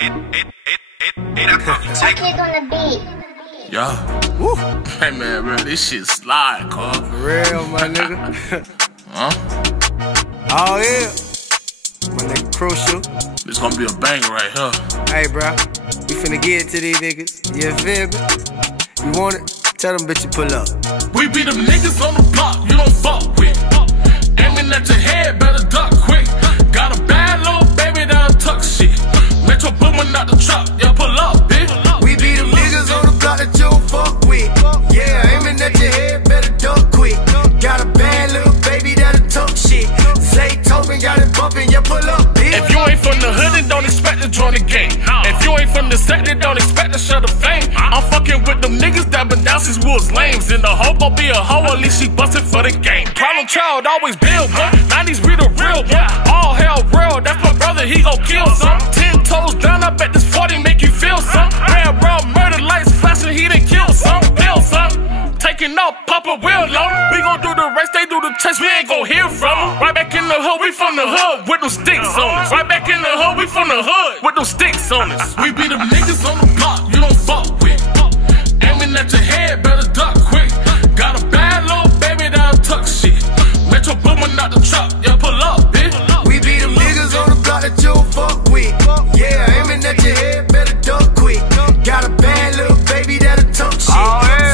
Kid on the beat. Yeah. Woo. Hey man, bro, this shit slide, cuz. For real, my nigga. Huh? Oh yeah. My nigga Crucial. This gonna be a banger right here. Hey, bro. We finna get it to these niggas. You feel me? You want it? Tell them bitch you pull up. We be them niggas on the block you don't fuck with. Aiming at your head, better duck quick. Got a bad little baby that'll tuck shit. Metro boomin' out the truck, yeah, pull up, bitch. We be them niggas on the block that you don't fuck with. Yeah, aiming at your head, better duck quick. Got a bad little baby that'll tuck shit. Say Tobin got it bumpin', yeah, pull up, bitch. If you ain't from the hood, then don't expect to join the game. If you ain't from the set, then don't expect to share the fame. I'm fucking with them niggas that been down since we was lames. And the hoe gon' be a hoe, at least she bustin' for the game. Problem child always build one. 90s we the real one. All hell real, that's my brother, he gon' kill some. 10 toes down, I bet this 40 make you feel some. Red round, murder lights flashing, he done kill some. Bill some. Taking off, pop a wheel on. We gon' do the race, they do the chase, we ain't gon' hear from them. Right back in the hood, we from the hood with them sticks on us. Right back in the hood, we from the hood with them sticks on us. We be them niggas on the block you don't fuck with. Aiming at your head, better duck quick. Got a bad little baby that'll tuck shit. Metro boomin' out the truck, yeah, pull up, bitch. We be them niggas on the block that you don't fuck with. Yeah, aiming at your head, better duck quick. Got a bad little baby that'll tuck shit.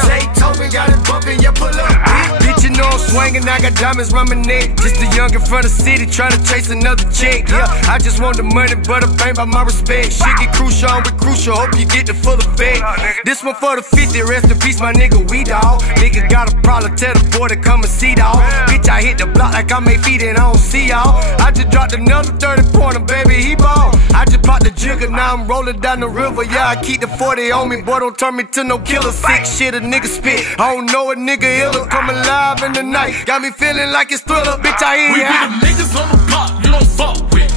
Say Tobin got it bumpin', yeah, pull up, bitch. Bitch, you know I'm swingin', I got diamonds round my neck. Just a young in front of the city, tryna chase another check. Yeah, I just want the money, but I ain't about my respect. Shit get crucial, I'm with Crucial, hope you get the full effect. This one for the 50, rest in peace, my nigga, we dawg. Niggas got a problem, tell the boy to come and see, dawg. Bitch, I hit the block like I made feet and I don't see y'all. I just dropped another 30-pointer, baby, he ball. I just popped the jigger, now I'm rolling down the river. Yeah, I keep the 40 on me, boy, don't turn me to no killer. Sick shit a nigga spit, I don't know a nigga iller. Come alive in the night, got me feeling like it's Thriller. Bitch, I hear We ya. be them niggas on the block you don't fuck with.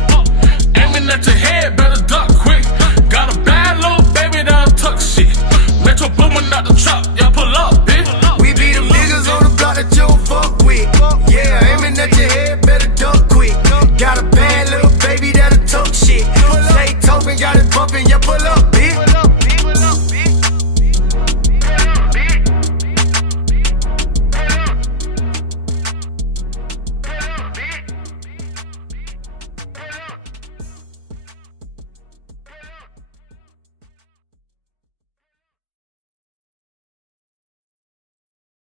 Aiming at your head, better duck quick. Got a bad little baby that'll tuck shit. Metro boomin' out the truck, yeah, pull up, bitch. We be them niggas on the block that you don't fuck with. Yeah, aiming at your head, better duck quick. Got a bad little baby that'll tuck shit. Say Tobin got it bumpin', yeah, pull up.